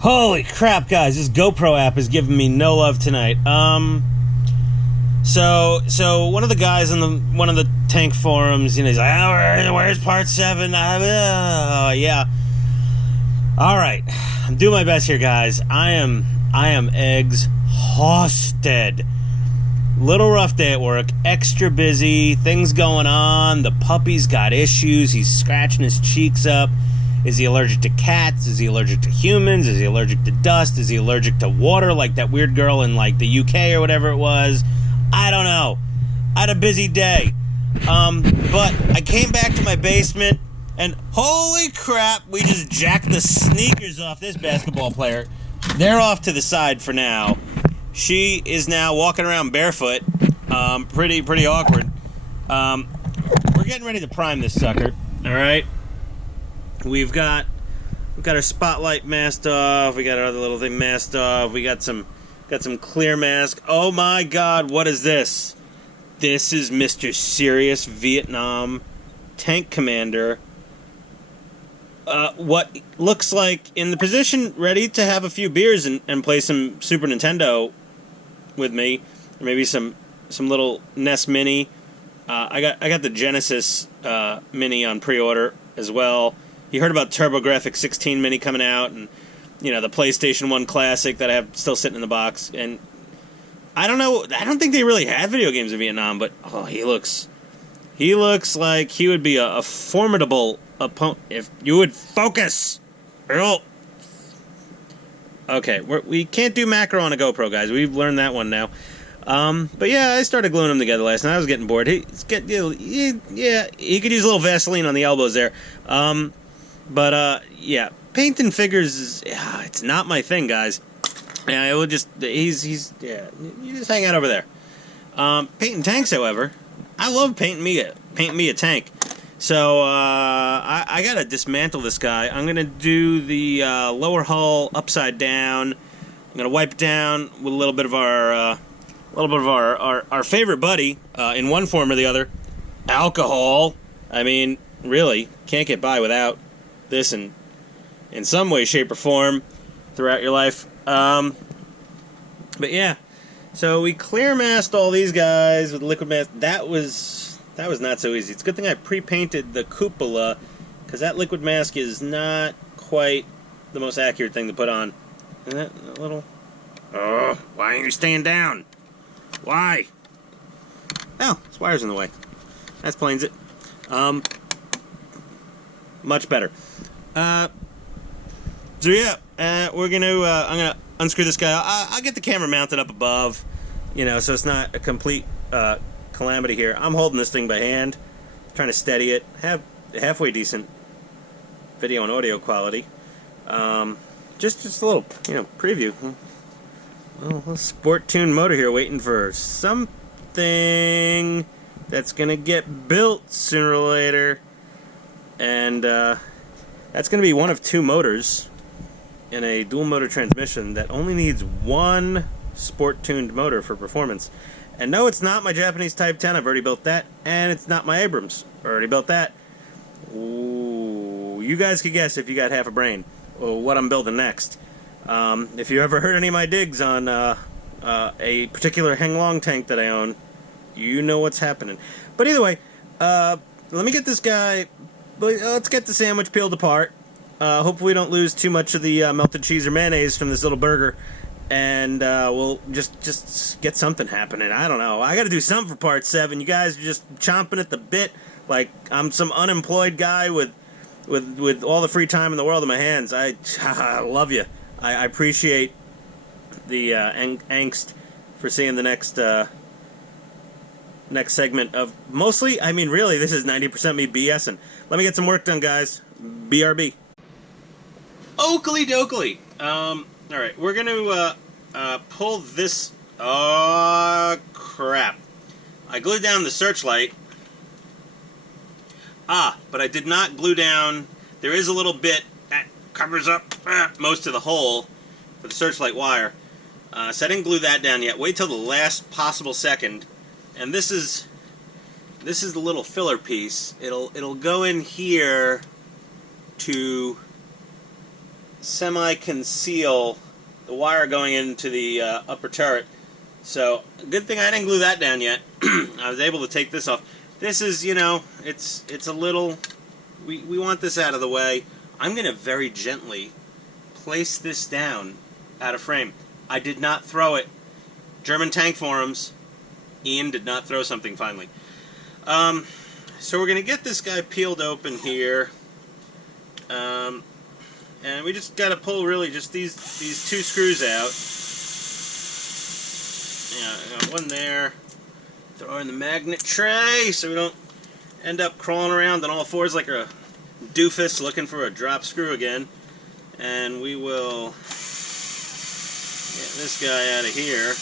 Holy crap, guys! This GoPro app is giving me no love tonight. So one of the guys in one of the tank forums, he's like, oh, where's part 7? Yeah. All right, I'm doing my best here, guys. I am exhausted. Little rough day at work, extra busy, things going on. The puppy's got issues. He's scratching his cheeks up. Is he allergic to cats? Is he allergic to humans? Is he allergic to dust? Is he allergic to water like that weird girl in like the UK or whatever it was? I don't know. I had a busy day. But I came back to my basement and holy crap, we just jacked the sneakers off this basketball player. They're off to the side for now. She is now walking around barefoot. Pretty awkward. We're getting ready to prime this sucker. All right. We've got our spotlight masked off. We got our other little thing masked off. We got some clear mask. Oh my God, what is this? This is Mr. Serious Vietnam Tank Commander. What looks like in the position, ready to have a few beers and play some Super Nintendo with me, or maybe some little NES Mini. I got the Genesis Mini on pre-order as well. You heard about TurboGrafx 16 Mini coming out, and the PlayStation 1 Classic that I have still sitting in the box. And I don't know. I don't think they really had video games in Vietnam, but he looks like he would be a formidable opponent if you would focus. Okay, we can't do macro on a GoPro, guys. We've learned that one now. But yeah, I started gluing them together last night. I was getting bored. He could use a little Vaseline on the elbows there. Yeah, painting figures it's not my thing, guys. Yeah, it will just you just hang out over there. Painting tanks, however, I love painting me a tank. So I gotta dismantle this guy. I'm gonna do the lower hull upside down. I'm gonna wipe it down with a little bit of our favorite buddy in one form or the other, alcohol. I mean, really can't get by without this in some way, shape, or form throughout your life. But yeah, so we clear masked all these guys with liquid mask. That was not so easy. It's a good thing I pre-painted the cupola, because that liquid mask is not quite the most accurate thing to put on. Isn't that a little... Oh, why aren't you staying down? Why? Oh, this wire's in the way. That explains it. Much better. So yeah, we're gonna. I'm gonna unscrew this guy. I'll get the camera mounted up above, so it's not a complete calamity here. I'm holding this thing by hand, trying to steady it. Have halfway decent video and audio quality. Just a little, preview. Well, a sport tuned motor here, waiting for something that's gonna get built sooner or later, and that's gonna be one of two motors in a dual motor transmission that only needs one sport tuned motor for performance. And no, it's not my Japanese Type 10. I've already built that, and it's not my Abrams. Already built that. Ooh, you guys could guess if you got half a brain what I'm building next. If you ever heard any of my digs on a particular Henglong tank that I own, you know what's happening. But either way, let me get this guy. Let's get the sandwich peeled apart. Hopefully we don't lose too much of the melted cheese or mayonnaise from this little burger, and we'll just get something happening. I don't know. I got to do something for part 7. You guys are just chomping at the bit like I'm some unemployed guy with all the free time in the world in my hands. I love you. I appreciate the angst for seeing the next segment of mostly, I mean, really, this is 90% me BSing. Let me get some work done, guys. BRB. Oakley dokley. Alright, we're going to pull this... Oh, crap. I glued down the searchlight. But I did not glue down... There is a little bit that covers up most of the hole for the searchlight wire. So I didn't glue that down yet. Wait till the last possible second. And this is the little filler piece. It'll go in here to semi-conceal the wire going into the upper turret. So, good thing I didn't glue that down yet. I was able to take this off. This is, you know, it's a little... We want this out of the way. I'm going to very gently place this down out of frame. I did not throw it. German tank forums. Ian did not throw something finally. So we're going to get this guy peeled open here. And we just got to pull really just these two screws out. Yeah, I got one there. Throw in the magnet tray so we don't end up crawling around on all fours like a doofus looking for a drop screw again. And we will get this guy out of here.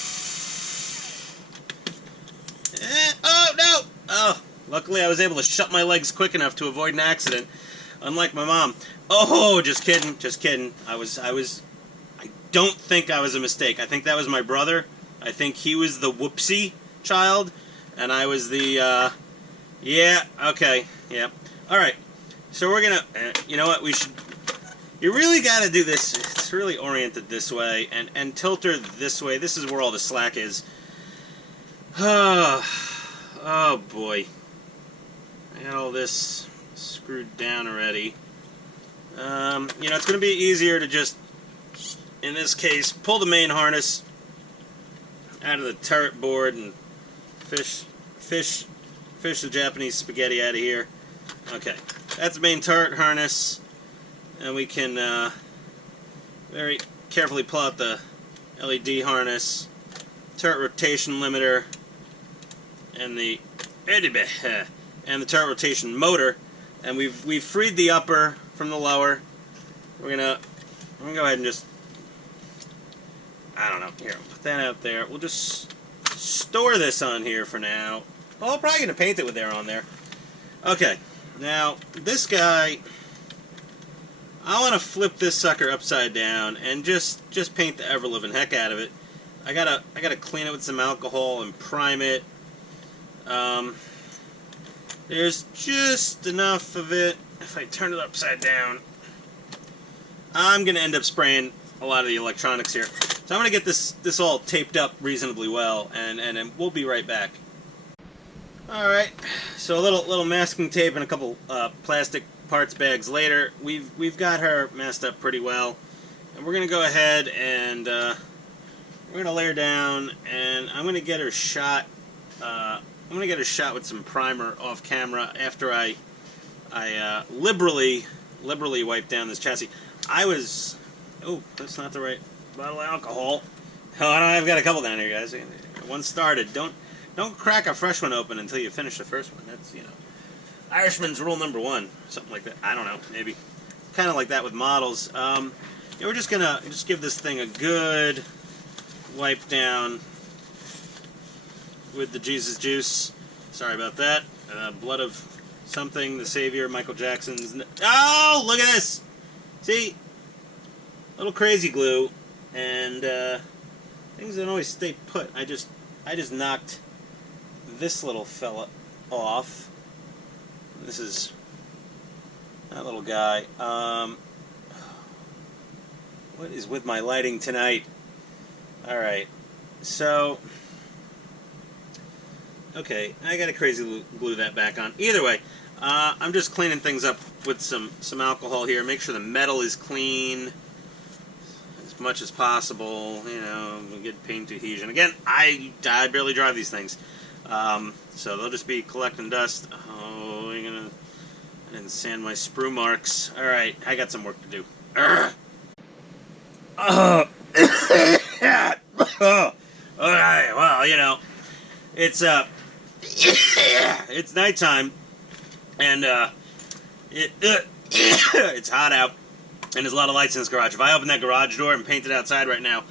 Oh, no! Oh, luckily I was able to shut my legs quick enough to avoid an accident, unlike my mom. Oh, just kidding, just kidding. I don't think I was a mistake. I think that was my brother. I think he was the whoopsie child, and I was the, yeah, okay, yeah. Alright, so we're gonna, you know what, you really gotta do this, it's really oriented this way, and tilt her this way. This is where all the slack is. Oh boy. I got all this screwed down already. You know, it's going to be easier to just, in this case, pull the main harness out of the turret board and fish the Japanese spaghetti out of here. Okay, that's the main turret harness, and we can very carefully pull out the LED harness, turret rotation limiter, and the turret rotation motor, and we've freed the upper from the lower. I'm gonna go ahead and just, I don't know, here, put that out there. We'll just store this on here for now. Well, I'm probably gonna paint it with air on there. Okay, now this guy, I want to flip this sucker upside down and just paint the ever-living heck out of it. I gotta clean it with some alcohol and prime it. There's just enough of it. If I turn it upside down, I'm gonna end up spraying a lot of the electronics here. So I'm gonna get this all taped up reasonably well, and we'll be right back. All right. So a little masking tape and a couple plastic parts bags later, we've got her masked up pretty well, and we're gonna go ahead and we're gonna lay her down, and I'm gonna get her shot. I'm gonna get her shot with some primer off camera after I liberally wipe down this chassis. Oh, that's not the right bottle of alcohol. Oh, I've got a couple down here, guys. One started. Don't crack a fresh one open until you finish the first one. That's, you know, Irishman's rule number 1, something like that. I don't know, maybe kind of like that with models. Yeah, we're just gonna give this thing a good wipe down with the Jesus juice. Sorry about that. Blood of something, the Savior, Michael Jackson's. Oh, look at this! See, little crazy glue, and things don't always stay put. I just knocked this little fella off. This is that little guy. What is with my lighting tonight? All right, so. Okay, I gotta crazy glue that back on. Either way, I'm just cleaning things up with some alcohol here. Make sure the metal is clean as much as possible. You know, get paint adhesion. Again, I barely drive these things, so they'll just be collecting dust. Oh, I didn't sand my sprue marks. All right, I got some work to do. Oh, all right. Well, you know, it's it's nighttime, and it's hot out, and there's a lot of lights in this garage. If I open that garage door and painted outside right now,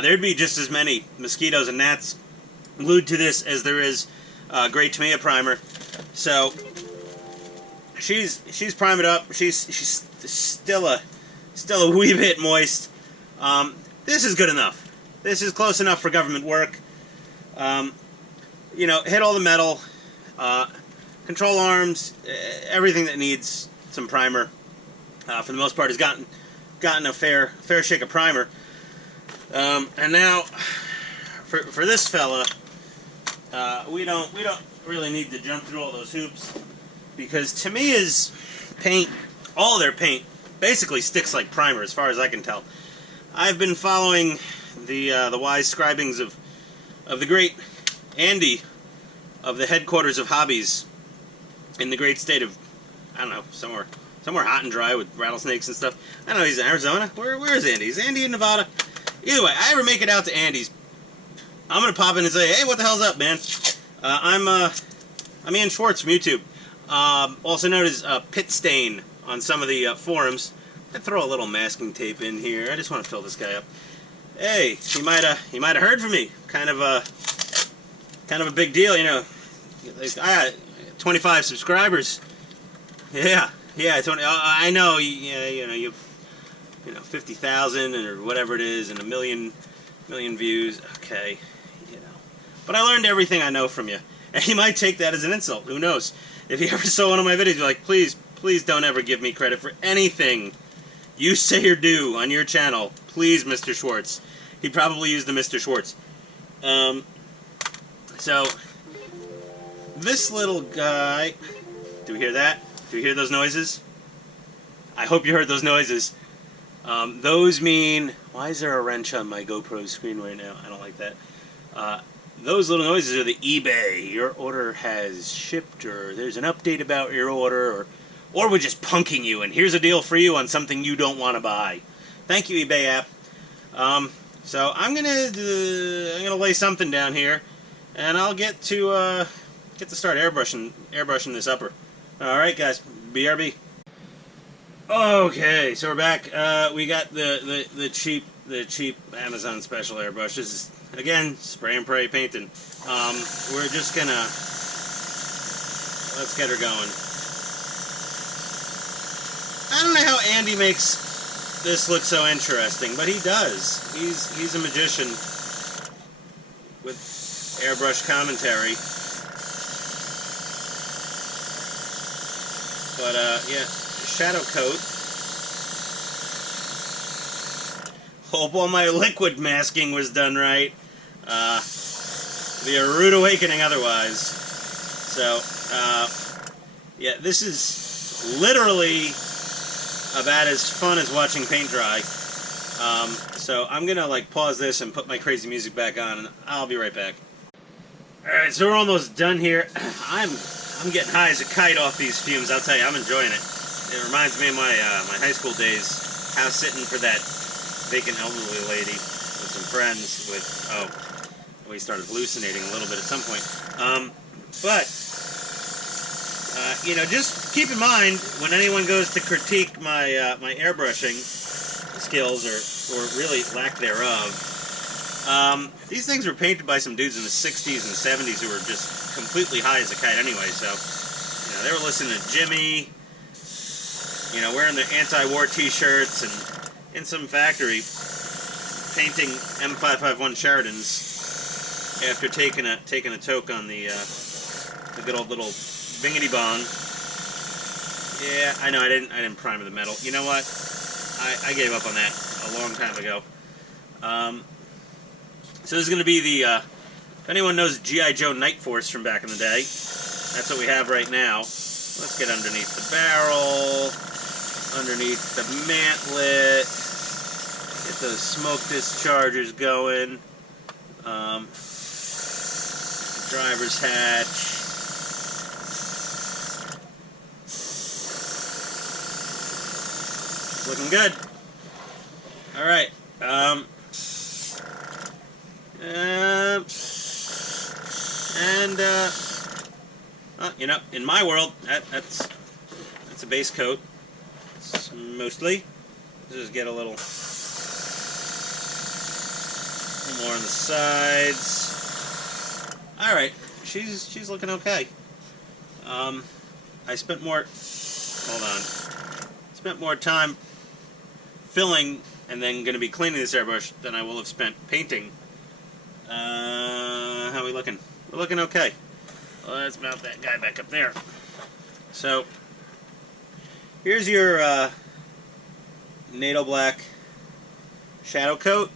there'd be just as many mosquitoes and gnats glued to this as there is gray Tamiya primer. So she's primed up. She's still a wee bit moist. This is good enough. This is close enough for government work. You know, hit all the metal, control arms, everything that needs some primer, for the most part, has gotten gotten a fair shake of primer. And now, for this fella, we don't really need to jump through all those hoops, because Tamiya's paint, all their paint, basically sticks like primer, as far as I can tell. I've been following the wise scribings of the great Andy of the headquarters of hobbies in the great state of, I don't know, somewhere hot and dry with rattlesnakes and stuff. I don't know, he's in Arizona. Where is Andy? Is Andy in Nevada? Either way, I ever make it out to Andy's, I'm gonna pop in and say, hey, what the hell's up, man? I'm Ian Schwartz from YouTube, also known as Pit Stain on some of the forums. I throw a little masking tape in here. I just want to fill this guy up. Hey, he might have heard from me. Kind of a big deal, you know. I got 25 subscribers. Yeah, 20. I know. Yeah, you know, 50,000 or whatever it is, and a million views. Okay, you know. But I learned everything I know from you, and he might take that as an insult. Who knows? If he ever saw one of my videos, be like, please don't ever give me credit for anything you say or do on your channel. Please, Mr. Schwartz. He probably used the Mr. Schwartz. So, this little guy, do we hear that? Do we hear those noises? I hope you heard those noises. Those mean, why is there a wrench on my GoPro screen right now? I don't like that. Those little noises are the eBay. Your order has shipped, or there's an update about your order, or we're just punking you, and here's a deal for you on something you don't want to buy. Thank you, eBay app. So I'm gonna lay something down here, and I'll get to start airbrushing this upper. All right, guys, BRB. Okay, so we're back. We got the cheap Amazon special airbrush. This is, again, spray and pray painting. We're just gonna, let's get her going. I don't know how Andy makes this look so interesting, but he does. He's a magician with airbrush commentary. But yeah, shadow coat. Hope all my liquid masking was done right. Be a rude awakening otherwise. So yeah, this is literally about as fun as watching paint dry. So I'm gonna like pause this and put my crazy music back on, and I'll be right back. Alright, so we're almost done here. I'm getting high as a kite off these fumes, I'll tell you, I'm enjoying it. It reminds me of my my high school days, house sitting for that vacant elderly lady with some friends we started hallucinating a little bit at some point. You know, just keep in mind when anyone goes to critique my my airbrushing skills or really lack thereof, these things were painted by some dudes in the 60s and 70s who were just completely high as a kite anyway. So, you know, they were listening to Jimmy, you know, wearing their anti-war T-shirts, and in some factory painting M551 Sheridans after taking a toke on the good old little bingity bong. Yeah, I know I didn't primer the metal. You know what? I gave up on that a long time ago. So this is going to be the if anyone knows G.I. Joe Night Force from back in the day, that's what we have right now. Let's get underneath the barrel, underneath the mantlet, get those smoke dischargers going, driver's hatch. Looking good. All right. You know, in my world, that's a base coat. It's mostly. Just get a little more on the sides. All right, she's looking okay. I spent more. Hold on. Spent more time filling and then going to be cleaning this airbrush than I will have spent painting. How are we looking? We're looking okay. Well, let's mount that guy back up there. So, here's your NATO black shadow coat.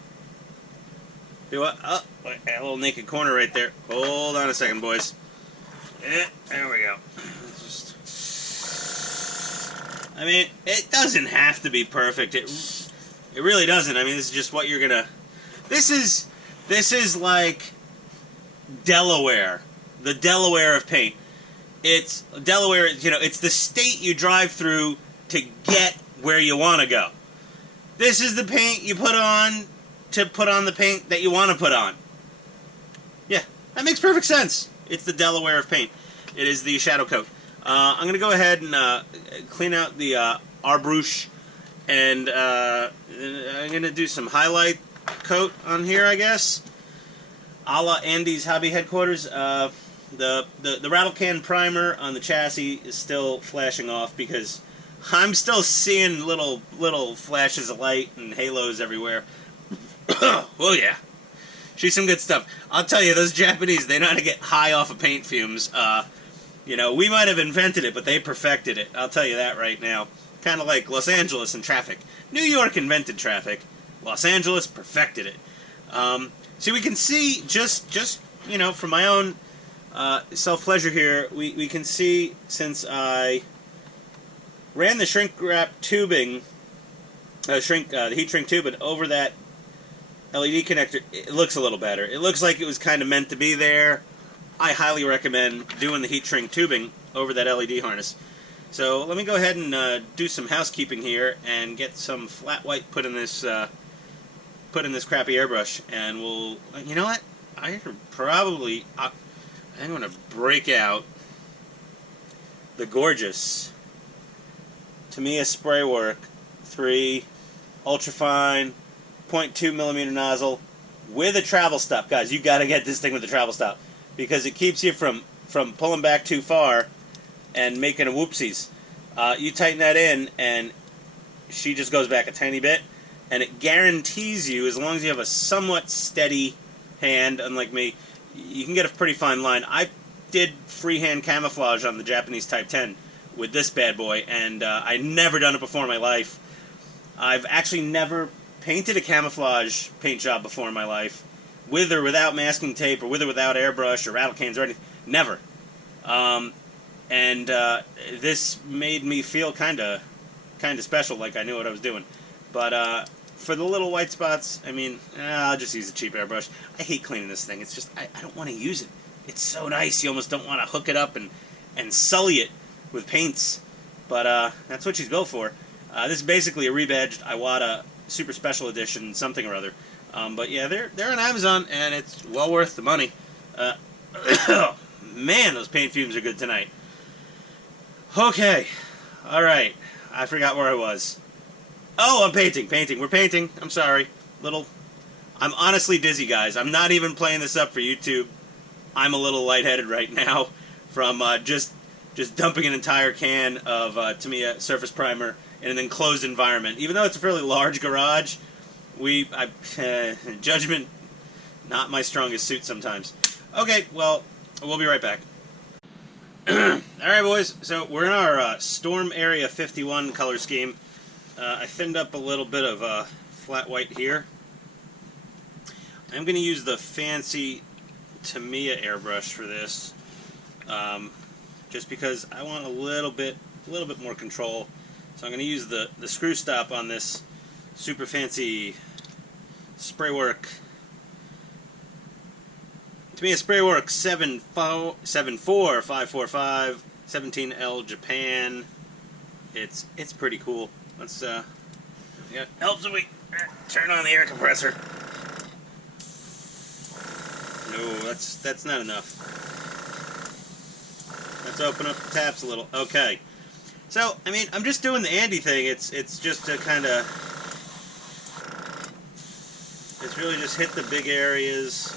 Do what? Oh, a little naked corner right there. Hold on a second, boys. Yeah, there we go. I mean, it doesn't have to be perfect. It really doesn't. I mean, this is just what you're gonna. This is like Delaware, the Delaware of paint. It's Delaware. You know, it's the state you drive through to get where you want to go. This is the paint you put on to put on the paint that you want to put on. Yeah, that makes perfect sense. It's the Delaware of paint. It is the shadow coat. I'm going to go ahead and clean out the arbrouche, and I'm going to do some highlight coat on here, I guess, a la Andy's Hobby Headquarters. The rattle can primer on the chassis is still flashing off because I'm still seeing little flashes of light and halos everywhere. Oh yeah, she's some good stuff. I'll tell you, those Japanese, they know how to get high off of paint fumes. You know, we might have invented it, but they perfected it. I'll tell you that right now. Kind of like Los Angeles and traffic. New York invented traffic. Los Angeles perfected it. So we can see, just you know, from my own self-pleasure here, we can see, since I ran the shrink wrap tubing, the heat shrink tubing over that LED connector, it looks a little better. It looks like it was kind of meant to be there. I highly recommend doing the heat shrink tubing over that LED harness. So let me go ahead and do some housekeeping here and get some flat white put in this crappy airbrush, and we'll. You know what? I'm going to break out the gorgeous Tamiya Spraywork 3 ultrafine 0.2mm nozzle with a travel stop. Guys, you got to get this thing with a travel stop, because it keeps you from pulling back too far and making a whoopsies. You tighten that in, and she just goes back a tiny bit, and it guarantees you, as long as you have a somewhat steady hand, unlike me, you can get a pretty fine line. I did freehand camouflage on the Japanese Type 10 with this bad boy, and I'd never done it before in my life. I've actually never painted a camouflage paint job before in my life, with or without masking tape, or with or without airbrush or rattle cans or anything. Never. This made me feel kind of special, like I knew what I was doing. But for the little white spots, I mean, I'll just use a cheap airbrush. I hate cleaning this thing. It's just, I don't want to use it. It's so nice, you almost don't want to hook it up and sully it with paints. But that's what she's built for. This is basically a rebadged Iwata Super Special Edition something or other. But yeah, they're on Amazon, and it's well worth the money. Man, those paint fumes are good tonight. Okay, alright, I forgot where I was. Oh, I'm painting. We're painting. I'm sorry. I'm honestly dizzy, guys. I'm not even playing this up for YouTube. I'm a little lightheaded right now from just dumping an entire can of Tamiya Surface Primer in an enclosed environment. Even though it's a fairly large garage, judgment, not my strongest suit sometimes. Okay, well, we'll be right back. Alright, boys, so we're in our Storm Area 51 color scheme. I thinned up a little bit of flat white here. I'm going to use the fancy Tamiya airbrush for this, just because I want a little bit more control. So I'm going to use the screw stop on this super fancy Spraywork Tamiya Spraywork 74545 17L Japan. It's pretty cool. Let's yeah, helps if we turn on the air compressor. No, that's not enough. Let's open up the taps a little. Okay. So, I mean, I'm just doing the Andy thing. It's just to kind of, it's really just hit the big areas.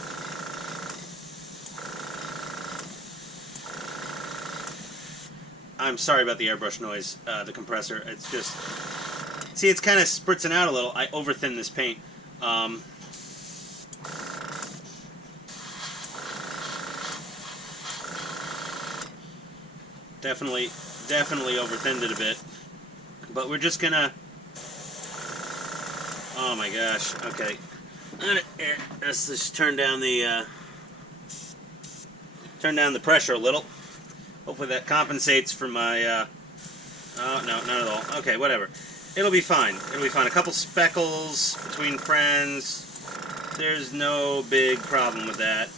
I'm sorry about the airbrush noise, the compressor. It's just, see, it's kind of spritzing out a little. I over-thinned this paint. Definitely over-thinned it a bit. But we're just gonna Oh my gosh. Okay. Let's just turn down the pressure a little. Hopefully that compensates for my. Oh no, not at all. Okay, whatever. It'll be fine. It'll be fine. A couple speckles between friends. There's no big problem with that.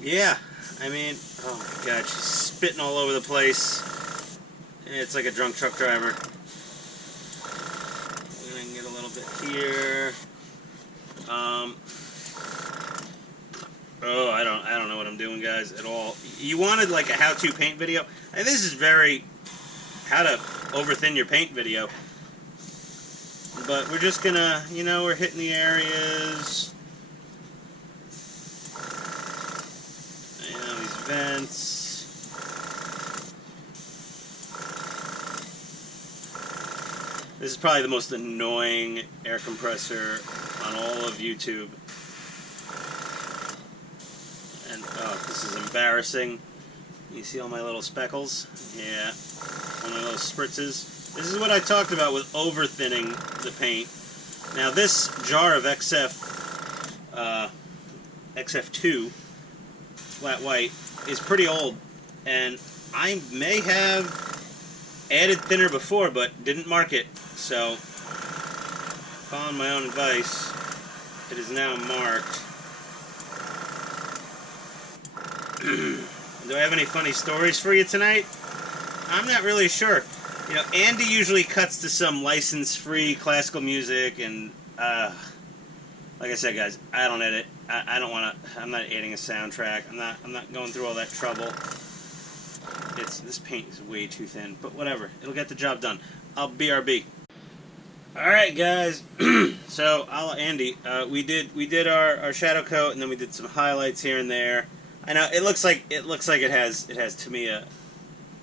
Yeah. I mean, oh my god, she's spitting all over the place. It's like a drunk truck driver. We're gonna get a little bit here. Oh, I don't know what I'm doing, guys, at all. You wanted like a how-to paint video, and this is very how to over-thin your paint video. But we're just gonna, you know, we're hitting the areas. You know, these vents. This is probably the most annoying air compressor on all of YouTube. And, oh, this is embarrassing. You see all my little speckles? Yeah. All my little spritzes. This is what I talked about with over-thinning the paint. Now this jar of XF2 flat white is pretty old, and I may have added thinner before but didn't mark it, so following my own advice, it is now marked. Do I have any funny stories for you tonight? I'm not really sure. You know, Andy usually cuts to some license-free classical music, and like I said, guys, I don't edit. I don't want to. I'm not adding a soundtrack. I'm not going through all that trouble. This paint is way too thin, but whatever. It'll get the job done. I'll BRB. All right, guys. So Andy, we did our shadow coat, and then we did some highlights here and there. I know it looks like it has Tamiya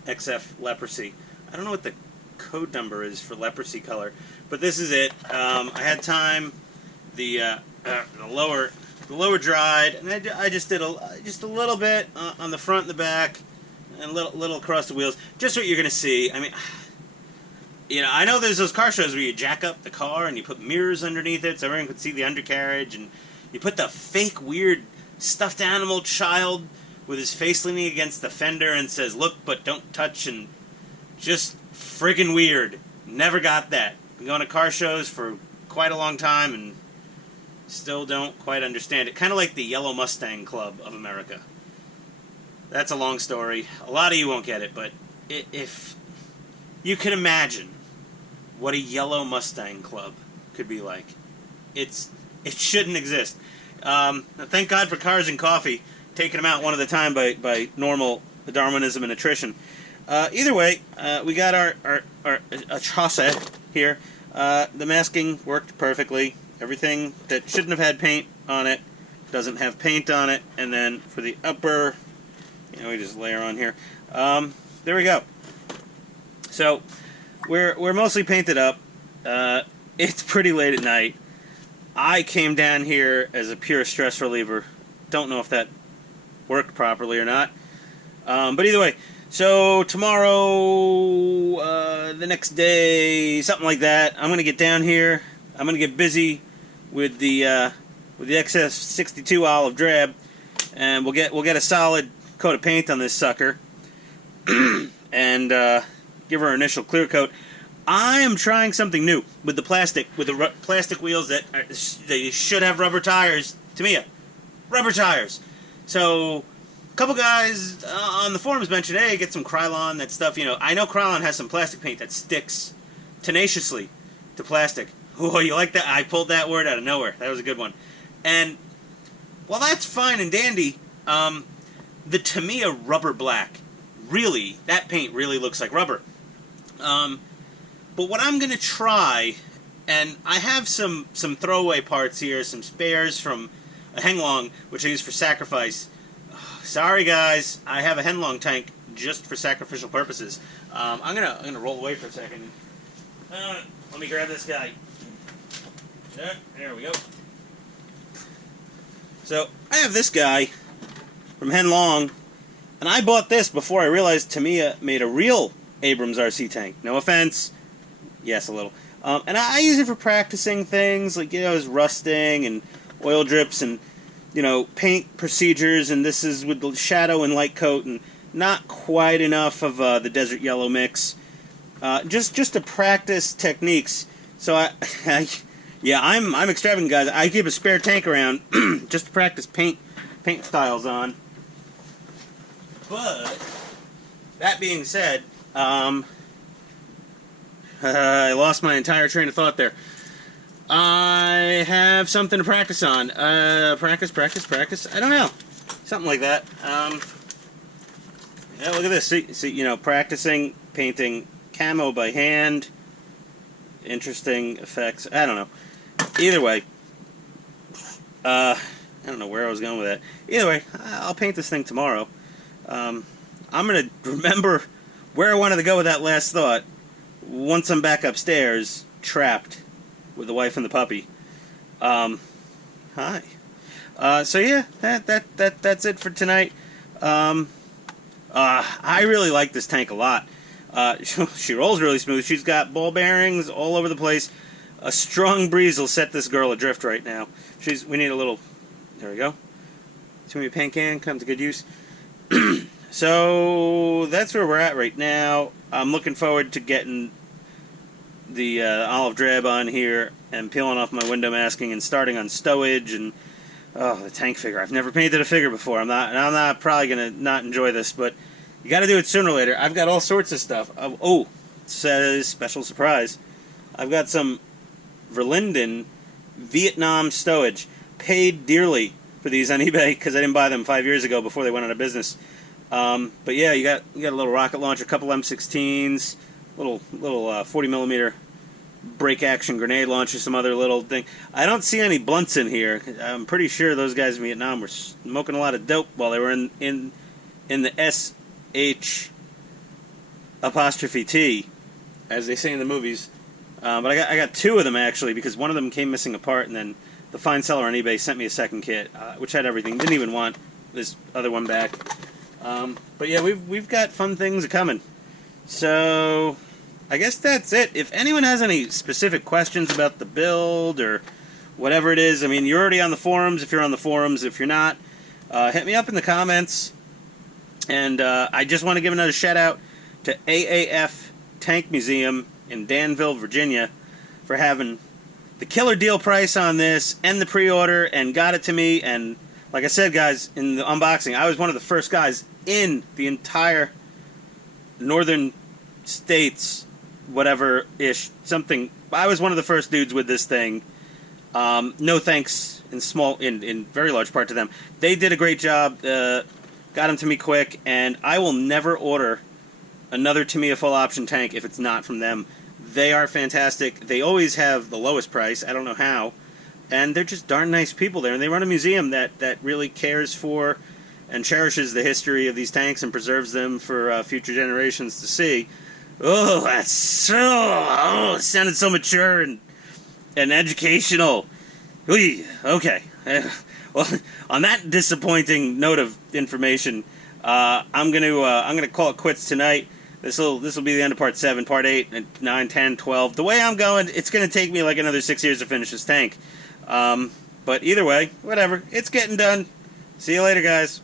XF leprosy. I don't know what the code number is for leprosy color, but this is it. I had time. The lower dried, and I just did just a little bit on the front and the back, and a little across the wheels. Just what you're gonna see. I mean, you know, I know there's those car shows where you jack up the car and you put mirrors underneath it so everyone could see the undercarriage, and you put the fake weird stuffed animal child with his face leaning against the fender and says, "Look, but don't touch," and just friggin' weird. Never got that. Been going to car shows for quite a long time and still don't quite understand it. Kind of like the Yellow Mustang Club of America. That's a long story. A lot of you won't get it, but if you can imagine what a Yellow Mustang Club could be like, it shouldn't exist. Thank God for Cars and Coffee, taking them out one at a time by normal Darwinism and attrition. Either way, we got our chassis here. The masking worked perfectly. Everything that shouldn't have had paint on it doesn't have paint on it. And then for the upper, you know, we just layer on here. There we go. So we're mostly painted up. It's pretty late at night. I came down here as a pure stress reliever. Don't know if that worked properly or not. But either way, so tomorrow, the next day, something like that, I'm gonna get down here. I'm gonna get busy with the XS62 olive drab, and we'll get a solid coat of paint on this sucker, and give her an initial clear coat. I am trying something new with the plastic wheels that they should have rubber tires. Tamiya, rubber tires. So a couple guys on the forums mentioned, hey, get some Krylon, that stuff. You know, I know Krylon has some plastic paint that sticks tenaciously to plastic. Oh, you like that? I pulled that word out of nowhere. That was a good one. And well, that's fine and dandy. The Tamiya rubber black, really, that paint really looks like rubber. But what I'm going to try, and I have some throwaway parts here, some spares from a Henglong, which I use for sacrifice. Sorry guys, I have a Henglong tank just for sacrificial purposes. I'm gonna roll away for a second. Let me grab this guy. There we go. So I have this guy from Henglong, and I bought this before I realized Tamiya made a real Abrams RC tank. No offense, Yes, a little. And I use it for practicing things like, as rusting and oil drips and, paint procedures. And this is with the shadow and light coat and not quite enough of the desert yellow mix. Just to practice techniques. So I'm extravagant, guys. I keep a spare tank around just to practice paint styles on. But that being said, I lost my entire train of thought there. I have something to practice on. Practice. I don't know. Something like that. Yeah, look at this. See, practicing painting camo by hand. Interesting effects. I don't know. Either way. I don't know where I was going with that. Either way, I'll paint this thing tomorrow. I'm going to remember where I wanted to go with that last thought once I'm back upstairs, trapped with the wife and the puppy. Hi. So yeah, that's it for tonight. I really like this tank a lot. She rolls really smooth. She's got ball bearings all over the place. A strong breeze will set this girl adrift right now. We need a little. There we go. Tamiya paint can come to good use. So that's where we're at right now. I'm looking forward to getting the olive drab on here and peeling off my window masking and starting on stowage and the tank figure. I've never painted a figure before. I'm not probably gonna not enjoy this, but you got to do it sooner or later. I've got all sorts of stuff. It says special surprise. I've got some Verlinden Vietnam stowage. Paid dearly for these on eBay because I didn't buy them 5 years ago before they went out of business. But yeah, you got a little rocket launcher, a couple M16s, little 40mm break action grenade launcher, some other little thing. I don't see any blunts in here. I'm pretty sure those guys in Vietnam were smoking a lot of dope while they were in the SH''T, as they say in the movies. But I got two of them actually because one of them came missing apart, and then the fine seller on eBay sent me a second kit, which had everything. Didn't even want this other one back. But yeah, we've got fun things coming. So I guess that's it. If anyone has any specific questions about the build or whatever it is, I mean, you're already on the forums. If you're on the forums, if you're not, hit me up in the comments. And I just want to give another shout out to AAF Tank Museum in Danville, Virginia, for having the killer deal price on this and the pre-order and got it to me. And like I said, guys, in the unboxing, I was one of the first guys in the entire northern states, whatever-ish, something. I was one of the first dudes with this thing. No thanks in very large part to them. They did a great job, got them to me quick, and I will never order another Tamiya full option tank if it's not from them. They are fantastic. They always have the lowest price. I don't know how. And they're just darn nice people there. And they run a museum that really cares for and cherishes the history of these tanks and preserves them for future generations to see. Oh, it sounded so mature and educational. Okay. Well, on that disappointing note of information, I'm gonna call it quits tonight. This will be the end of part 7, part 8, and 9, 10, 12. The way I'm going, it's gonna take me like another 6 years to finish this tank. But either way, whatever. It's getting done. See you later, guys.